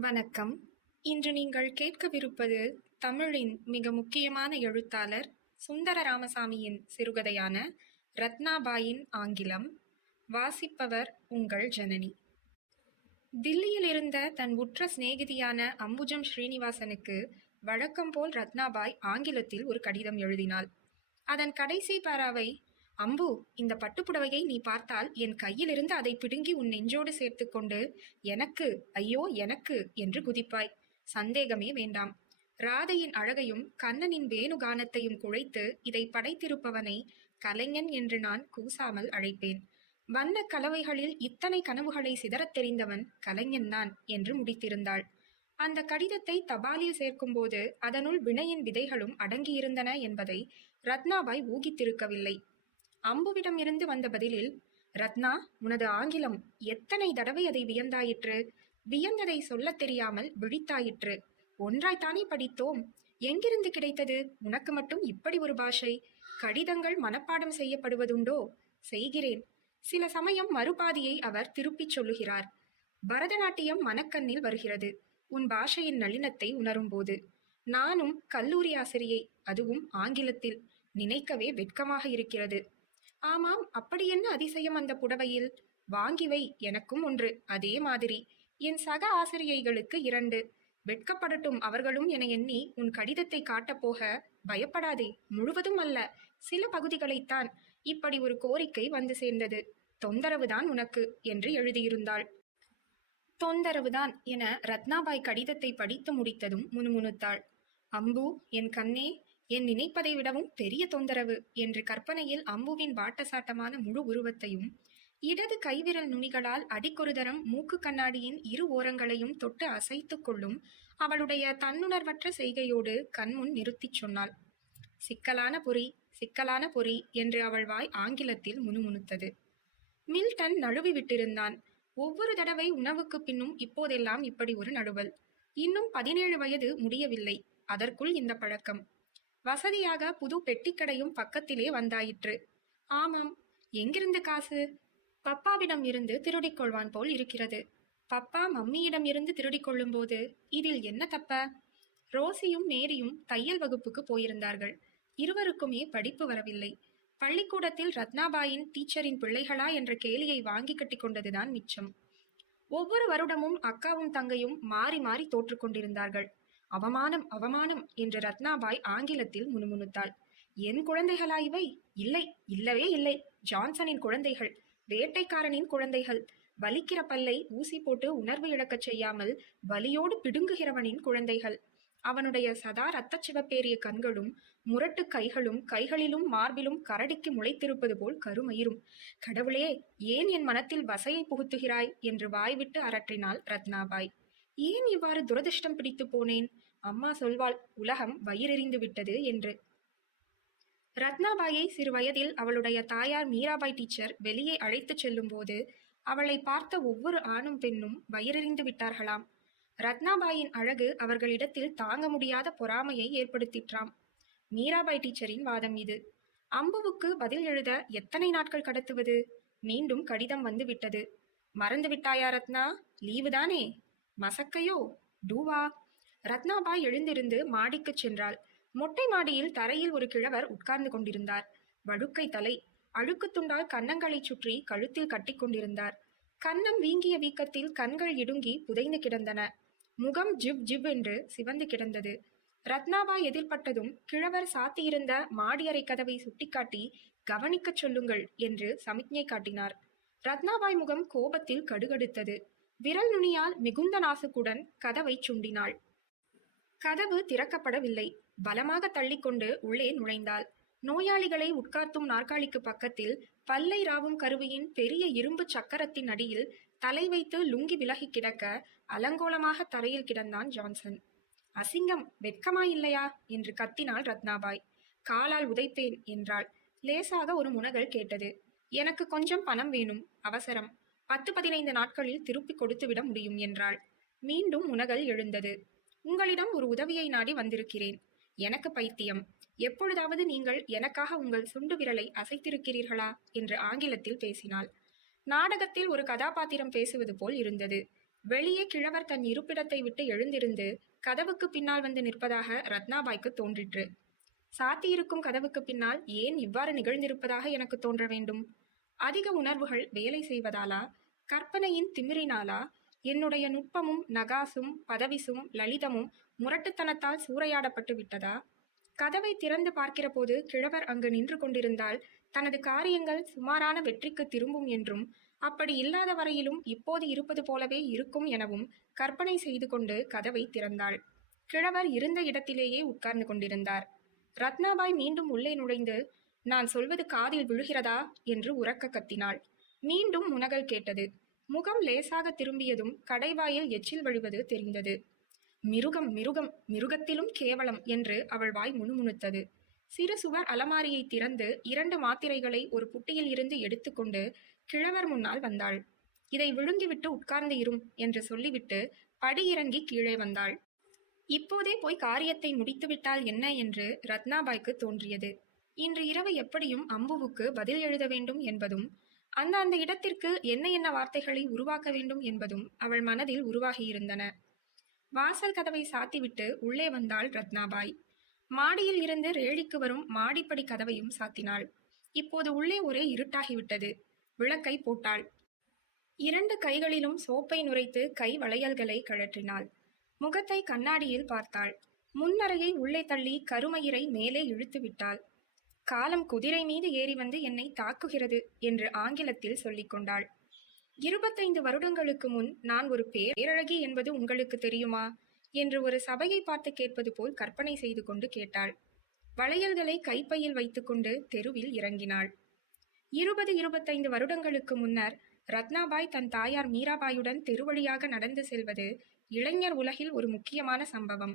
வணக்கம். இன்று நீங்கள் கேட்கவிருப்பது தமிழின் மிக முக்கியமான எழுத்தாளர் சுந்தர ராமசாமியின் சிறுகதையான ரத்னாபாயின் ஆங்கிலம். வாசிப்பவர் உங்கள் ஜனனி. தில்லியில் இருந்த தன் உற்ற சிநேகிதியான அம்புஜம் ஸ்ரீனிவாசனுக்கு வழக்கம் போல் ரத்னாபாய் ஆங்கிலத்தில் ஒரு கடிதம் எழுதினாள். அதன் கடைசி பாராவை அம்பு இந்த பட்டுப்புடவையை நீ பார்த்தால் என் கையிலிருந்து அதை பிடுங்கி உன் நெஞ்சோடு சேர்த்துக்கொண்டு எனக்கு ஐயோ எனக்கு என்று குதிப்பாய். சந்தேகமே வேண்டாம். ராதையின் அழகையும் கண்ணனின் வேணுகானத்தையும் குழைத்து இதை படைத்திருப்பவனை கலைஞன் என்று நான் கூசாமல் அழைப்பேன். வண்ண கலவைகளில் இத்தனை கனவுகளை சிதறத் தெரிந்தவன் கலைஞன்தான் என்று முடித்திருந்தாள். அந்த கடிதத்தை தபாலில் சேர்க்கும்போது அதனுள் வினையின் விதைகளும் அடங்கியிருந்தன என்பதை ரத்னாபாய் ஊகித்திருக்கவில்லை. அம்புவிடம் இருந்து வந்த பதிலில் ரத்னா உனது ஆங்கிலம் எத்தனை தடவை அதை வியந்தாயிற்று? வியந்ததை சொல்லத் தெரியாமல் விழித்தாயிற்று. ஒன்றாய்த்தானே படித்தோம். எங்கிருந்து கிடைத்தது? உனக்கு மட்டும் இப்படி ஒரு பாஷை. கடிதங்கள் மனப்பாடம் செய்யப்படுவதுண்டோ? செய்கிறேன். சில சமயம் மறுபாதியை அவர் திருப்பிச் சொல்லுகிறார். பரதநாட்டியம் மனக்கண்ணில் வருகிறது. உன் பாஷையின் நளினத்தை உணரும்போது. நானும் கல்லூரி ஆசிரியை அதுவும் ஆங்கிலத்தில். நினைக்கவே வெட்கமாக இருக்கிறது. ஆமாம் அப்படி என்ன அதிசயம் அந்த புடவையில்? வாங்கி வை எனக்கும் ஒன்று அதே மாதிரி. என் சக ஆசிரியைகளுக்கு இரண்டு. வெட்கப்படட்டும் அவர்களும் என எண்ணி உன் கடிதத்தை காட்டப்போக பயப்படாதே முழுவதும் அல்ல. சில பகுதிகளைத்தான் இப்படி ஒரு கோரிக்கை வந்து சேர்ந்தது. தொந்தரவுதான் உனக்கு என்று எழுதியிருந்தாள். தொந்தரவுதான் என ரத்னாபாய் கடிதத்தை படித்து முடித்ததும் முணுமுணுத்தாள். அம்பு என் கண்ணே என் நினைப்பதை விடவும் பெரிய தொந்தரவு என்று கற்பனையில் அம்புவின் வாட்டசாட்டமான முழு உருவத்தையும் இடது கைவிரல் நுனிகளால் அடிக்கொருதரம் மூக்கு கண்ணாடியின் இரு ஓரங்களையும் தொட்டு அசைத்துக் கொள்ளும் அவளுடைய தன்னுணர்வற்ற செய்கையோடு கண்முன் நிறுத்திச் சொன்னாள். சிக்கலான பொறி சிக்கலான பொறி என்று அவள் வாய் ஆங்கிலத்தில் முணுமுணுத்தது. மில்டன் நழுவி விட்டிருந்தான். ஒவ்வொரு தடவை உணவுக்கு பின்னும் இப்போதெல்லாம் இப்படி ஒரு நடுவல். இன்னும் பதினேழு வயது முடியவில்லை. அதற்குள் இந்த பழக்கம். வசதியாக புது பெட்டிக்கடையும் பக்கத்திலே வந்தாயிற்று. ஆமாம் எங்கிருந்து காசு? பப்பாவிடம் இருந்து திருடிக் கொள்வான் போல் இருக்கிறது. பப்பா மம்மியிடம் இருந்து திருடிக் கொள்ளும்போது இதில் என்ன தப்ப? ரோசியும் மேரியும் தையல் வகுப்புக்கு போயிருந்தார்கள். இருவருக்குமே படிப்பு வரவில்லை. பள்ளிக்கூடத்தில் ரத்னாபாயின் டீச்சரின் பிள்ளைகளா என்ற கேலியை வாங்கி கட்டி கொண்டதுதான் மிச்சம். ஒவ்வொரு வருடமும் அக்காவும் தங்கையும் மாறி மாறி தோற்றுக்கொண்டிருந்தார்கள் அவமானம் அவமானம் என்று ரத்னாபாய் ஆங்கிலத்தில் முணுமுணுத்தாள். என் குழந்தைகளா இவை? இல்லை இல்லவே இல்லை. ஜான்சனின் குழந்தைகள் வேட்டைக்காரனின் குழந்தைகள். வலிக்கிற பல்லை ஊசி போட்டு உணர்வு இழக்கச் செய்யாமல் வலியோடு பிடுங்குகிறவனின் குழந்தைகள். அவனுடைய சதா ரத்தச் சிவப்பேறிய கண்களும் முரட்டு கைகளும் கைகளிலும் மார்பிலும் கரடிக்கு முளைத்திருப்பது போல் கருமயிரும். கடவுளே ஏன் என் மனத்தில் வசையை புகுத்துகிறாய்? என்று வாய்விட்டு அரற்றினாள் ரத்னாபாய் ஏன் இவ்வாறு துரதிர்ஷ்டம் பிடித்து போனேன்? அம்மா சொல்வாள் உலகம் வயிறெறிந்து விட்டது என்று. ரத்னாபாயை சிறு வயதில் அவளுடைய தாயார் மீராபாய் டீச்சர் வெளியே அழைத்துச் செல்லும்போது அவளை பார்த்த ஒவ்வொரு ஆணும் பெண்ணும் வயிறெறிந்து விட்டார்களாம். ரத்னாபாயின் அழகு அவர்களிடத்தில் தாங்க முடியாத பொறாமையை ஏற்படுத்திற்றாம். மீராபாய் டீச்சரின் வாதம் இது. அம்புவுக்கு பதில் எழுத எத்தனை நாட்கள் கடத்துவது? மீண்டும் கடிதம் வந்துவிட்டது மறந்துவிட்டாயா மறந்து விட்டாயா ரத்னா? லீவு தானே மசக்கையோ? டூவா? ரத்னாபாய் எழுந்திருந்து மாடிக்குச் சென்றாள். மொட்டை மாடியில் தரையில் ஒரு கிழவர் உட்கார்ந்து கொண்டிருந்தார். வழுக்கை தலை அழுக்கு துண்டால் கன்னங்களைச் சுற்றி கழுத்தில் கட்டிக்கொண்டிருந்தார் கன்னம் வீங்கிய வீக்கத்தில் கண்கள் இடுங்கி புதைந்து கிடந்தன. முகம் ஜிவ் ஜிவ் என்று சிவந்து கிடந்தது. ரத்னாபாய் எதிர்பட்டதும் கிழவர் சாத்தியிருந்த மாடியறை கதவை சுட்டிக்காட்டி கவனிக்கச் சொல்லுங்கள் என்று சமிக்ஞை காட்டினார். ரத்னாபாய் முகம் கோபத்தில் கடுகடுத்தது. விரல் நுனியால் மிகுந்த நாசுக்குடன் கதவை சுண்டினாள். கதவு திறக்கப்படவில்லை. பலமாக தள்ளிக்கொண்டு உள்ளே நுழைந்தாள். நோயாளிகளை உட்கார்த்தும் நாற்காலிக்கு பக்கத்தில் பல்லை ராவும் கருவியின் பெரிய இரும்பு சக்கரத்தின் அடியில் தலை வைத்து லுங்கி விலகி கிடக்க அலங்கோலமாக தரையில் கிடந்தான் ஜான்சன். அசிங்கம் வெட்கமா இல்லையா என்று கத்தினாள் ரத்னாபாய். காலால் உதைப்பேன் என்றாள். லேசாக ஒரு முனகல் கேட்டது. எனக்கு கொஞ்சம் பணம் வேணும். அவசரம். பத்து பதினைந்து நாட்களில் திருப்பி கொடுத்துவிட முடியும் என்றாள். மீண்டும் உனகல் எழுந்தது. உங்களிடம் ஒரு உதவியை நாடி வந்திருக்கிறேன். எனக்கு பைத்தியம். எப்பொழுதாவது நீங்கள் எனக்காக உங்கள் சுண்டு விரலை அசைத்திருக்கிறீர்களா? என்று ஆங்கிலத்தில் பேசினாள். நாடகத்தில் ஒரு கதாபாத்திரம் பேசுவது போல் இருந்தது. வெளியே கிழவர் தன் இருப்பிடத்தை விட்டு எழுந்திருந்து கதவுக்கு பின்னால் வந்து நிற்பதாக ரத்னாபாய்க்கு தோன்றிற்று. சாத்தியிருக்கும் கதவுக்கு பின்னால் ஏன் இவ்வாறு நிகழ்ந்திருப்பதாக எனக்கு தோன்ற வேண்டும்? அதிக உணர்வுகள் வேலை செய்வதாலா? கற்பனையின் திமிரினாலா? என்னுடைய நுட்பமும் நகாசும் பதவிசும் லலிதமும் முரட்டுத்தனத்தால் சூறையாடப்பட்டு விட்டதா? கதவை திறந்து பார்க்கிறபோது கிழவர் அங்கு நின்று கொண்டிருந்தால் தனது காரியங்கள் சுமாரான வெற்றிக்கு திரும்பும் என்றும் அப்படி இல்லாத வரையிலும் இப்போது இருப்பது போலவே இருக்கும் எனவும் கற்பனை செய்து கொண்டு கதவை திறந்தாள். கிழவர் இருந்த இடத்திலேயே உட்கார்ந்து கொண்டிருந்தார். ரத்னாபாய் மீண்டும் உள்ளே நுழைந்து நான் சொல்வது காதில் விழுகிறதா? என்று உறக்க கத்தினாள். மீண்டும் முனகல் கேட்டது. முகம் லேசாக திரும்பியதும் கடைவாயில் எச்சில் வழிவது தெரிந்தது. மிருகம் மிருகம் மிருகத்திலும் கேவலம் என்று அவள் வாய் முணுமுணுத்தது. சிறு சுவர் அலமாரியை திறந்து இரண்டு மாத்திரைகளை ஒரு புட்டியில் இருந்து எடுத்துக்கொண்டு கிழவர் முன்னால் வந்தாள். இதை விழுங்கிவிட்டு உட்கார்ந்து இரும் என்று சொல்லிவிட்டு படியிறங்கி கீழே வந்தாள். இப்போதே போய் காரியத்தை முடித்துவிட்டால் என்ன? என்று ரத்னாபாய்க்கு தோன்றியது. இன்று இரவு எப்படியும் அம்புவுக்கு பதில் எழுத வேண்டும் என்பதும் அந்த அந்த இடத்திற்கு என்ன என்ன வார்த்தைகளை உருவாக்க வேண்டும் என்பதும் அவள் மனதில் உருவாகியிருந்தன. வாசல் கதவை சாத்திவிட்டு உள்ளே வந்தாள் ரத்னாபாய். மாடியில் இருந்து ரேழிக்கு வரும் மாடிப்படி கதவையும் சாத்தினாள். இப்போது உள்ளே ஒரே இருட்டாகிவிட்டது. விளக்கை போட்டாள். இரண்டு கைகளிலும் சோப்பை நுரைத்து கை வளையல்களை கழற்றினாள். முகத்தை கண்ணாடியில் பார்த்தாள். முன்னரையை உள்ளே தள்ளி கருமயிரை மேலே இழுத்து விட்டாள் காலம் குதிரை மீது ஏறி வந்து என்னை தாக்குகிறது என்று ஆங்கிலத்தில் சொல்லிக் கொண்டாள். இருபத்தைந்து வருடங்களுக்கு முன் நான் ஒரு பேரழகி என்பது உங்களுக்கு தெரியுமா? என்று ஒரு சபையை பார்த்து கேட்பது போல் கற்பனை செய்து கொண்டு கேட்டாள். வளையல்களை கைப்பையில் வைத்துக்கொண்டு தெருவில் இறங்கினாள். இருபது இருபத்தைந்து வருடங்களுக்கு முன்னர் ரத்னாபாய் தன் தாயார் மீராபாயுடன் தெருவழியாக நடந்து செல்வது இளைஞர் உலகில் ஒரு முக்கியமான சம்பவம்.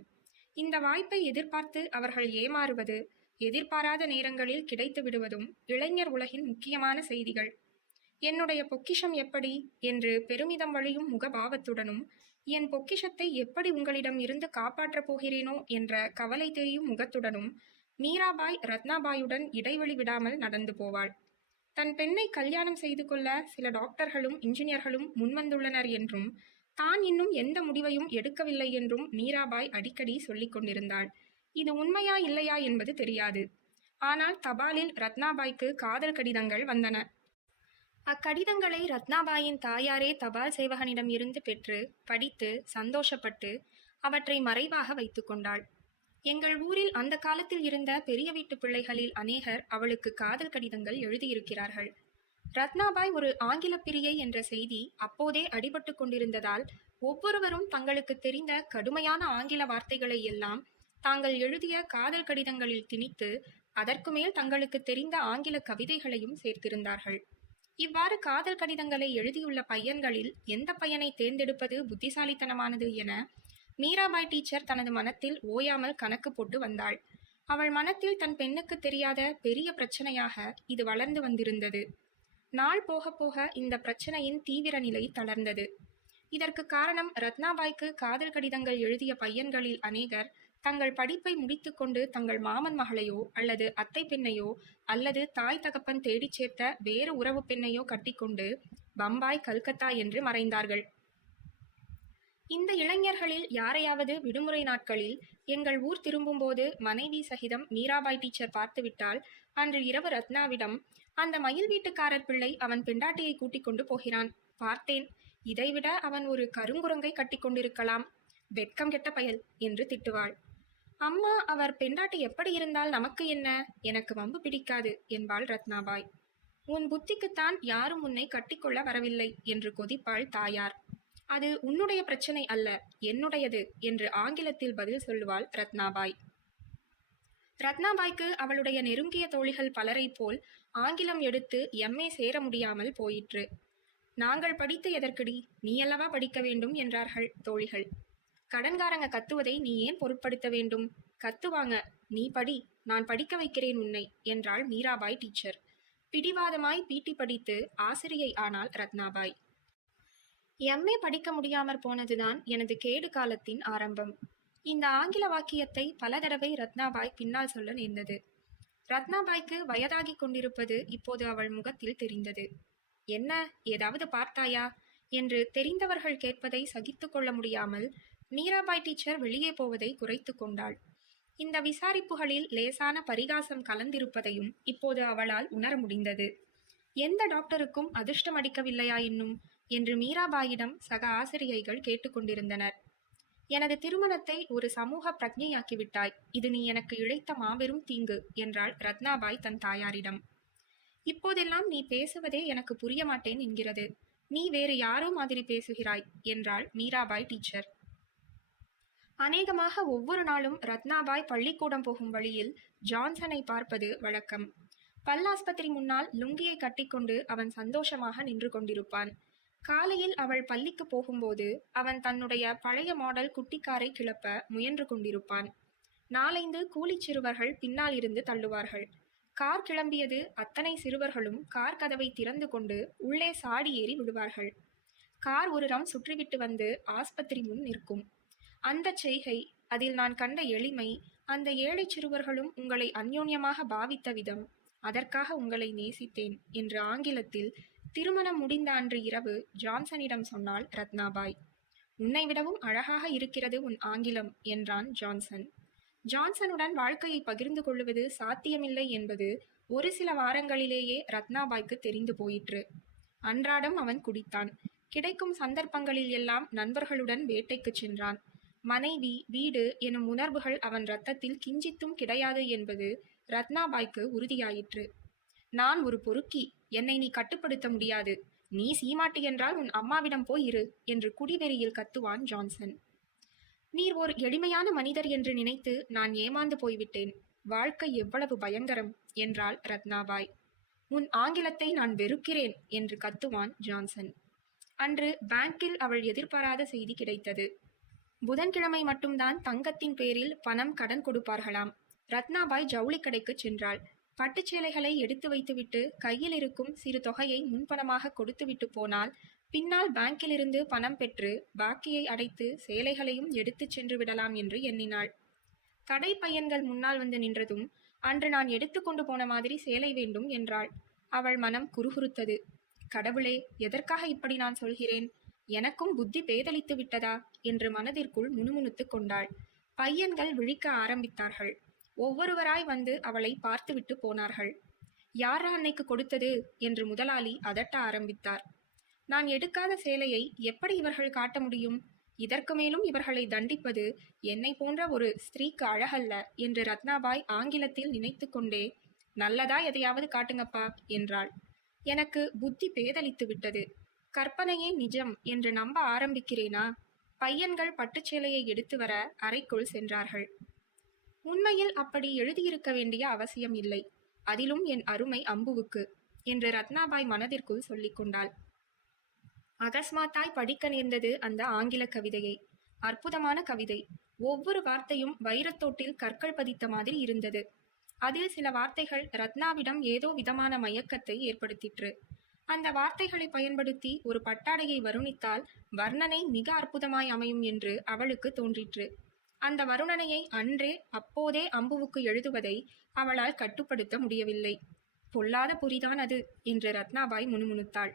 இந்த வாய்ப்பை எதிர்பார்த்து அவர்கள் ஏமாறுவது எதிர்பாராத நேரங்களில் கிடைத்து விடுவதும் இளைஞர் உலகின் முக்கியமான செய்திகள். என்னுடைய பொக்கிஷம் எப்படி? என்று பெருமிதம் வழியும் முகபாவத்துடனும் என் பொக்கிஷத்தை எப்படி உங்களிடம் இருந்து காப்பாற்றப் போகிறேனோ என்ற கவலை தெரியும் முகத்துடனும் மீராபாய் ரத்னாபாயுடன் இடைவெளி விடாமல் நடந்து போவாள். தன் பெண்ணை கல்யாணம் செய்து கொள்ள சில டாக்டர்களும் இன்ஜினியர்களும் முன்வந்துள்ளனர் என்றும் தான் இன்னும் எந்த முடிவையும் எடுக்கவில்லை என்றும் மீராபாய் அடிக்கடி சொல்லிக் கொண்டிருந்தாள். இது உண்மையா இல்லையா என்பது தெரியாது. ஆனால் தபாலில் ரத்னாபாய்க்கு காதல் கடிதங்கள் வந்தன. அக்கடிதங்களை ரத்னாபாயின் தாயாரே தபால் சேவகனிடம் இருந்து பெற்று படித்து சந்தோஷப்பட்டு அவற்றை மறைவாக வைத்து கொண்டாள். எங்கள் ஊரில் அந்த காலத்தில் இருந்த பெரிய வீட்டு பிள்ளைகளில் அநேகர் அவளுக்கு காதல் கடிதங்கள் எழுதியிருக்கிறார்கள். ரத்னாபாய் ஒரு ஆங்கில பிரியை என்ற செய்தி அப்போதே அடிபட்டு கொண்டிருந்ததால் ஒவ்வொருவரும் தங்களுக்கு தெரிந்த கடுமையான ஆங்கில வார்த்தைகளை எல்லாம் தாங்கள் எழுதிய காதல் கடிதங்களில் திணித்து அதற்கு மேல் தங்களுக்கு தெரிந்த ஆங்கில கவிதைகளையும் சேர்த்திருந்தார்கள். இவ்வாறு காதல் கடிதங்களை எழுதியுள்ள பையன்களில் எந்த பையனை தேர்ந்தெடுப்பது புத்திசாலித்தனமானது என மீராபாய் டீச்சர் தனது மனத்தில் ஓயாமல் கணக்கு போட்டு வந்தாள். அவள் மனத்தில் தன் பெண்ணுக்கு தெரியாத பெரிய பிரச்சனையாக இது வளர்ந்து வந்திருந்தது. நாள் போக போக இந்த பிரச்சனையின் தீவிர நிலை தளர்ந்தது. இதற்கு காரணம் ரத்னாபாய்க்கு காதல் கடிதங்கள் எழுதிய பையன்களில் அநேகர் தங்கள் படிப்பை முடித்துக்கொண்டு தங்கள் மாமன் மகளையோ அல்லது அத்தை பெண்ணையோ அல்லது தாய் தகப்பன் தேடிச் சேர்த்த வேறு உறவு பெண்ணையோ கட்டிக்கொண்டு பம்பாய் கல்கத்தா என்று மறைந்தார்கள். இந்த இளைஞர்களில் யாரையாவது விடுமுறை நாட்களில் எங்கள் ஊர் திரும்பும்போது மனைவி சகிதம் மீராபாய் டீச்சர் பார்த்துவிட்டால் அன்று இரவு ரத்னாவிடம் அந்த மயில் வீட்டுக்காரர் பிள்ளை அவன் பெண்டாட்டியை கூட்டிக் கொண்டு போகிறான். பார்த்தேன். இதைவிட அவன் ஒரு கருங்குரங்கை கட்டிக்கொண்டிருக்கலாம் வெட்கம் கெட்ட பயல் என்று திட்டுவாள். அம்மா அவர் பெண்டாட்டி எப்படி இருந்தால் நமக்கு என்ன? எனக்கு வம்பு பிடிக்காது என்பாள் ரத்னாபாய். உன் புத்திக்குத்தான் யாரும் உன்னை கட்டிக்கொள்ள வரவில்லை என்று கொதிப்பாள் தாயார். அது உன்னுடைய பிரச்சனை அல்ல என்னுடையது என்று ஆங்கிலத்தில் பதில் சொல்லுவாள் ரத்னாபாய். ரத்னாபாய்க்கு அவளுடைய நெருங்கிய தோழிகள் பலரைப் போல் ஆங்கிலம் எடுத்து எம்ஏ சேர முடியாமல் போயிற்று. நாங்கள் படித்து எதற்கடி? நீ அல்லவா படிக்க வேண்டும்? என்றார்கள் தோழிகள். கடன்காரங்க கத்துவதை நீ ஏன் பொருட்படுத்த வேண்டும்? கத்துவாங்க. நீ படி. நான் படிக்க வைக்கிறேன் உன்னை என்றாள் மீராபாய் டீச்சர். பிடிவாதமாய் பீட்டி படித்து ஆசிரியை ஆனாள் ரத்னாபாய். எம்ஏ படிக்க முடியாமற் போனதுதான் எனது கேடு காலத்தின் ஆரம்பம். இந்த ஆங்கில வாக்கியத்தை பல தடவை ரத்னாபாய் பின்னால் சொல்ல நேர்ந்தது. ரத்னாபாய்க்கு வயதாகிக் கொண்டிருப்பது இப்போது அவள் முகத்தில் தெரிந்தது. என்ன? ஏதாவது பார்த்தாயா? என்று தெரிந்தவர்கள் கேட்பதை சகித்து கொள்ள முடியாமல் மீராபாய் டீச்சர் வெளியே போவதை குறைத்து கொண்டாள். இந்த விசாரிப்புகளில் லேசான பரிகாசம் கலந்திருப்பதையும் இப்போது அவளால் உணர முடிந்தது. எந்த டாக்டருக்கும் அதிர்ஷ்டம் அடிக்கவில்லையா இன்னும்? என்று மீராபாயிடம் சக ஆசிரியைகள் கேட்டுக்கொண்டிருந்தனர் எனது திருமணத்தை ஒரு சமூக பிரஜையாக்கிவிட்டாய். இது நீ எனக்கு இழைத்த மாபெரும் தீங்கு என்றாள் ரத்னாபாய் தன் தாயாரிடம். இப்போதெல்லாம் நீ பேசுவதே எனக்கு புரிய மாட்டேன் என்கிறது. நீ வேறு யாரோ மாதிரி பேசுகிறாய் என்றாள் மீராபாய் டீச்சர். அநேகமாக ஒவ்வொரு நாளும் ரத்னாபாய் பள்ளிக்கூடம் போகும் வழியில் ஜான்சனை பார்ப்பது வழக்கம். பல்லாஸ்பத்திரி முன்னால் லுங்கியை கட்டிக்கொண்டு அவன் சந்தோஷமாக நின்று கொண்டிருப்பான். காலையில் அவள் பள்ளிக்கு போகும்போது அவன் தன்னுடைய பழைய மாடல் குட்டிக்காரை கிளப்ப முயன்று கொண்டிருப்பான். நாலைந்து கூலிச் சிறுவர்கள் பின்னால் இருந்து தள்ளுவார்கள். கார் கிளம்பியது அத்தனை சிறுவர்களும் கார் கதவை திறந்து கொண்டு உள்ளே சாடி ஏறி விடுவார்கள். கார் ஒரு ரம் சுற்றிவிட்டு வந்து ஆஸ்பத்திரி முன் நிற்கும். அந்த செய்கை அதில் நான் கண்ட எளிமை அந்த ஏழை சிறுவர்களும் உங்களை அந்யோன்யமாக பாவித்த விதம். அதற்காக உங்களை நேசித்தேன் என்று ஆங்கிலத்தில் திருமணம் முடிந்த அன்று இரவு ஜான்சனிடம் சொன்னாள் ரத்னாபாய். உன்னை விடவும் அழகாக இருக்கிறது உன் ஆங்கிலம் என்றான் ஜான்சன். ஜான்சனுடன் வாழ்க்கையை பகிர்ந்து கொள்வது சாத்தியமில்லை என்பது ஒரு சில வாரங்களிலேயே ரத்னாபாய்க்கு தெரிந்து போயிற்று. அன்றாடம் அவன் குடித்தான். கிடைக்கும் சந்தர்ப்பங்களில் எல்லாம் நண்பர்களுடன் வேட்டைக்குச் சென்றான். மனைவி வீடு எனும் உணர்வுகள் அவன் ரத்தத்தில் கிஞ்சித்தும் கிடையாது என்பது ரத்னாபாய்க்கு உறுதியாயிற்று. நான் ஒரு பொறுக்கி. என்னை நீ கட்டுப்படுத்த முடியாது. நீ சீமாட்டி என்றால் உன் அம்மாவிடம் போய் இரு என்று குடிவெறியில் கத்துவான் ஜான்சன். நீர் ஓர் எளிமையான மனிதர் என்று நினைத்து நான் ஏமாந்து போய்விட்டேன். வாழ்க்கை எவ்வளவு பயங்கரம்! என்றாள் ரத்னாபாய். உன் ஆங்கிலத்தை நான் வெறுக்கிறேன் என்று கத்துவான் ஜான்சன். அன்று பேங்கில் அவள் எதிர்பாராத செய்தி கிடைத்தது. புதன்கிழமை மட்டும்தான் தங்கத்தின் பேரில் பணம் கடன் கொடுப்பார்களாம். ரத்னாபாய் ஜவுளி கடைக்கு சென்றாள் பட்டுச்சேலைகளை எடுத்து வைத்துவிட்டு கையில் இருக்கும் சிறு தொகையை முன்பணமாக கொடுத்துவிட்டு போனால் பின்னால் பேங்கிலிருந்து பணம் பெற்று பாக்கியை அடைத்து சேலைகளையும் எடுத்துச் சென்று விடலாம் என்று எண்ணினாள். கடை பையன்கள் முன்னால் வந்து நின்றதும் அன்று நான் எடுத்துக்கொண்டு போன மாதிரி சேலை வேண்டும் என்றாள். அவள் மனம் குறுகுறுத்தது. கடவுளே எதற்காக இப்படி நான் சொல்கிறேன்? எனக்கும் புத்தி பேதலித்து விட்டதா? என்று மனதிற்குள் முணுமுணுத்துக் கொண்டாள். பையன்கள் விழிக்க ஆரம்பித்தார்கள். ஒவ்வொருவராய் வந்து அவளை பார்த்துவிட்டு போனார்கள். யாரா அன்னைக்கு கொடுத்தது? என்று முதலாளி அதட்ட ஆரம்பித்தார். நான் எடுக்காத சேலையை எப்படி இவர்கள் காட்ட முடியும்? இதற்கு மேலும் இவர்களை தண்டிப்பது என்னை போன்ற ஒரு ஸ்திரீக்கு அழகல்ல என்று ரத்னாபாய் ஆங்கிலத்தில் நினைத்து கொண்டே நல்லதா எதையாவது காட்டுங்கப்பா என்றாள். எனக்கு புத்தி பேதலித்து விட்டது. கற்பனையே நிஜம் என்று நம்ப ஆரம்பிக்கிறேனா? பையன்கள் பட்டுச்சேலையை எடுத்து வர அறைக்குள் சென்றார்கள். உண்மையில் அப்படி எழுதியிருக்க வேண்டிய அவசியம் இல்லை. அதிலும் என் அருமை அம்புவுக்கு என்று ரத்னாபாய் மனதிற்குள் சொல்லிக் கொண்டாள். அகஸ்மாத்தாய் படிக்க நேர்ந்தது அந்த ஆங்கில கவிதையை. அற்புதமான கவிதை. ஒவ்வொரு வார்த்தையும் வைரத்தோட்டில் கற்கள் பதித்த மாதிரி இருந்தது. அதில் சில வார்த்தைகள் ரத்னாவிடம் ஏதோ விதமான மயக்கத்தை ஏற்படுத்திற்று. அந்த வார்த்தைகளை பயன்படுத்தி ஒரு பட்டாடையை வருணித்தால் வர்ணனை மிக அற்புதமாய் அமையும் என்று அவளுக்கு தோன்றிற்று. அந்த வருணனையை அன்றே அப்போதே அம்புவுக்கு எழுதுவதை அவளால் கட்டுப்படுத்த முடியவில்லை. பொல்லாத புரிதான் அது என்று ரத்னாபாய் முணுமுணுத்தாள்.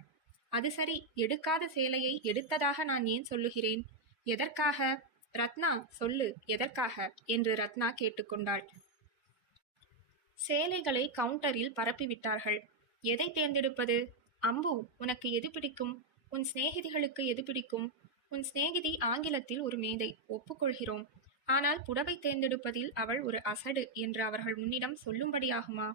அது சரி எடுக்காத சேலையை எடுத்ததாக நான் ஏன் சொல்லுகிறேன்? எதற்காக? ரத்னா சொல்லு எதற்காக? என்று ரத்னா கேட்டுக்கொண்டாள். சேலைகளை கவுண்டரில் பரப்பிவிட்டார்கள். எதை தேர்ந்தெடுப்பது? அம்பு உனக்கு எது பிடிக்கும்? உன் சிநேகிதிகளுக்கு எது பிடிக்கும்? உன் சிநேகிதி ஆங்கிலத்தில் ஒரு மேதை ஒப்புக்கொள்கிறோம். ஆனால் புடவை தேர்ந்தெடுப்பதில் அவள் ஒரு அசடு என்று அவர்கள் முன்னிடம் சொல்லும்படியாகுமா?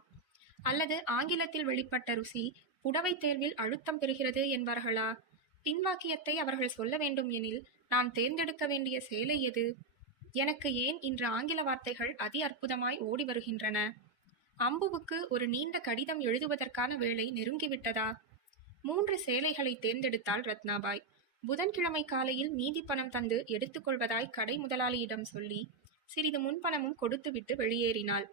அல்லது ஆங்கிலத்தில் வெளிப்பட்ட ருசி புடவை தேர்வில் அழுத்தம் பெறுகிறது என்பார்களா? பின்வாக்கியத்தை அவர்கள் சொல்ல வேண்டும் எனில் நாம் தேர்ந்தெடுக்க வேண்டிய செயலை எது? எனக்கு ஏன் இன்று ஆங்கில வார்த்தைகள் அதி அற்புதமாய் ஓடி வருகின்றன அம்புவுக்கு ஒரு நீண்ட கடிதம் எழுதுவதற்கான வேலை நெருங்கிவிட்டதா? மூன்று சேலைகளை தேர்ந்தெடுத்தாள் ரத்னாபாய். புதன்கிழமை காலையில் மீதி பணம் தந்து எடுத்துக்கொள்வதாய் கடை முதலாளியிடம் சொல்லி சிறிது முன்பணமும் கொடுத்துவிட்டு வெளியேறினாள்.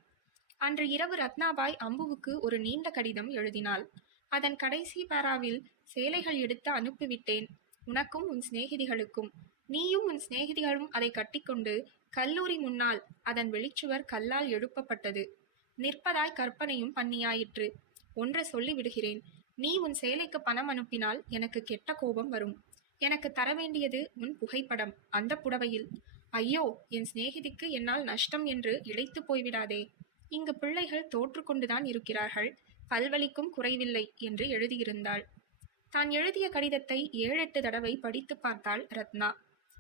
அன்று இரவு ரத்னாபாய் அம்புவுக்கு ஒரு நீண்ட கடிதம் எழுதினாள். அதன் கடைசி பாராவில் சேலைகள் எடுத்து அனுப்பிவிட்டேன். உனக்கும் உன் சிநேகிதிகளுக்கும் நீயும் உன் சிநேகிதிகளும் அதை கட்டிக்கொண்டு கல்லூரி முன்னால் அதன் வெளிச்சுவர் கல்லால் எழுப்பப்பட்டது. நிற்பதாய் கற்பனையும் பண்ணியாயிற்று. ஒன்று சொல்லி விடுகிறேன் நீ உன் சேலைக்கு பணம் அனுப்பினால் எனக்கு கெட்ட கோபம் வரும். எனக்கு தர வேண்டியது உன் புகைப்படம். அந்த புடவையில். ஐயோ என் சிநேகிதிக்கு என்னால் நஷ்டம் என்று இழைத்து போய்விடாதே. இங்கு பிள்ளைகள் தோற்றுக்கொண்டுதான் இருக்கிறார்கள். பல்வலிக்கும் குறைவில்லை என்று எழுதியிருந்தாள். தான் எழுதிய கடிதத்தை ஏழெட்டு தடவை படித்து பார்த்தாள் ரத்னா.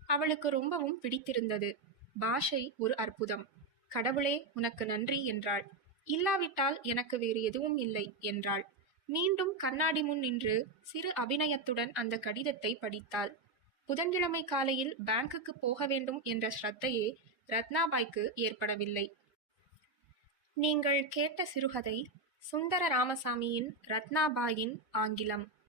அவளுக்கு ரொம்பவும் பிடித்திருந்தது. பாஷை ஒரு அற்புதம். கடவுளே உனக்கு நன்றி என்றாள். இல்லாவிட்டால் எனக்கு வேறு எதுவும் இல்லை என்றாள். மீண்டும் கண்ணாடி முன் நின்று சிறு அபிநயத்துடன் அந்த கடிதத்தை படித்தாள். புதன்கிழமை காலையில் பேங்குக்கு போக வேண்டும் என்ற ஸ்ரத்தையே ரத்னாபாய்க்கு ஏற்படவில்லை. நீங்கள் கேட்ட சிறுகதை சுந்தர ராமசாமியின் ரத்னாபாயின் ஆங்கிலம்.